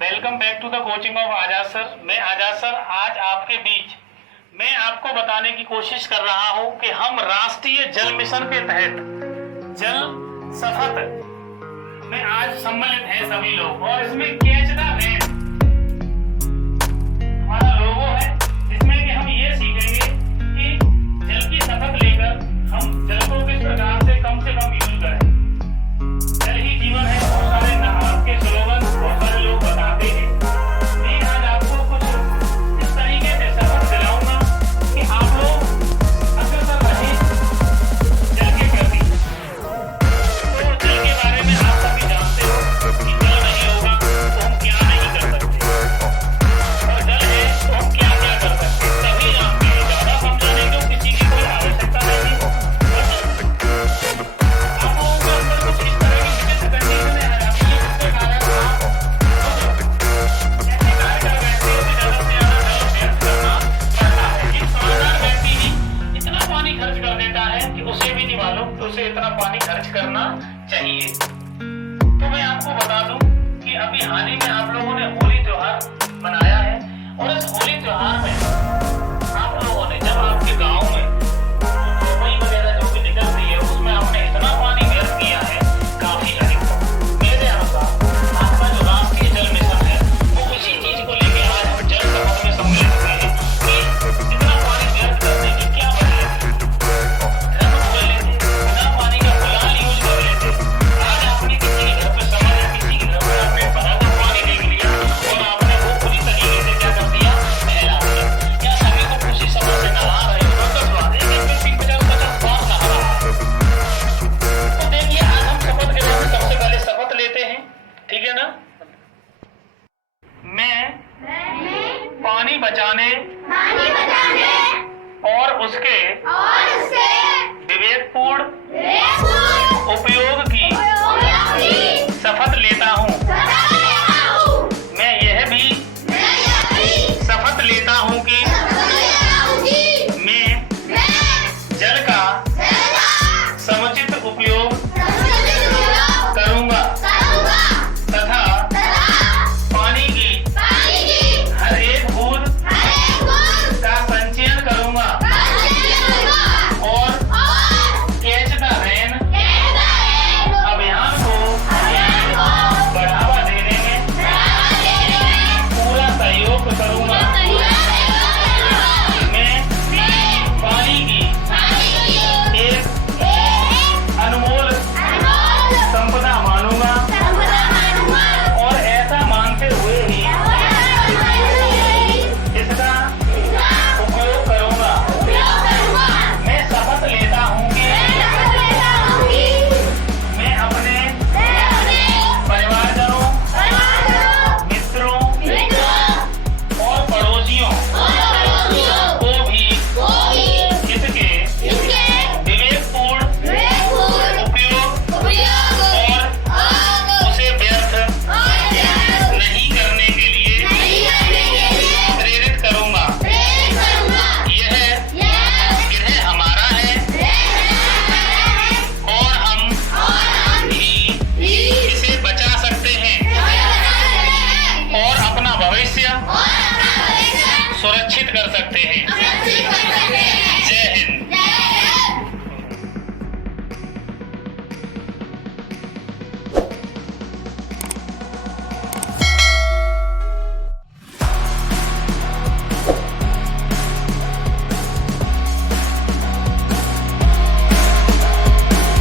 Welcome back to the coaching of Azad sir. मैं Azad sir आज आपके बीच मैं आपको बताने की कोशिश कर रहा हूं कि हम राष्ट्रीय जल मिशन के तहत जल शपथ में आज सम्मिलित हैं सभी लोग, और इसमें कैच द रेन हमारा लोगो है, जिसमें कि हम ये सीखेंगे कि जल की शपथ लेकर हम जल को किस प्रकार से कम यूज करें। जल ही जीवन है, बहुत सारे आपके स्लोगन बहुत सारे लोग बताते हैं। मैं आज आपको कुछ इस तरीके से शपथ दिलाऊंगा कि आप लोग अग्रसर रहें जल के प्रति। तो जल के बारे में आप सभी जानते हो कि जल नहीं होगा तो हम क्या नहीं कर सकते, और जल है तो हम क्या क्या कर सकते सभी जानते हैं। ज्यादा समझाने की किसी की कोई आवश्यकता नहीं है। आप लोगों के अंदर कुछ इस तरह की विशिष्ट कंडीशन है जिसके कारण आप ऐसे कार्य कर बैठते हो कि ज्यादा से ज्यादा जल व्यर्थ करना पड़ता है। एक समझदार व्यक्ति ही इतना पानी खर्च कर देता है कि उसे भी नहीं मालूम कि उसे इतना पानी खर्च करना चाहिए। तो मैं आपको बता दूं कि अभी हाल ही में आप लोगों ने होली त्योहार मनाया है, और इस होली त्योहार में आप लोगों ने जब आपके गाँव में रोपई वगैरह जो भी निकल रही है उसमें आपने इतना पानी व्यर्थ किया है, काफी अधिक। मेरे अनुसार आपका जो राष्ट्रीय जल मिशन है वो उसी चीज को लेके आज हम जल शपथ में सम्मिलित हुए हैं कि इतना पानी व्यर्थ करने की क्या वजह है। ड्रम खोल लेते, बिना पानी का गुलाल यूज कर लेते। आज आपने किसी के घर पे समय या किसी के घर पे आपने बराबर पानी देख लिया और आपने वो पूरी तरीके से क्या कर दिया, नहला दिया। क्या सभी को खुशी समझ से नहा रहे हो? तो बात है कि 50-50 बार नहा रहा है। तो देखिए आज हम शपथ के बाद सबसे पहले शपथ लेते हैं, ठीक है ना। मैं पानी बचाने और उसके विवेकपूर्ण उपयोग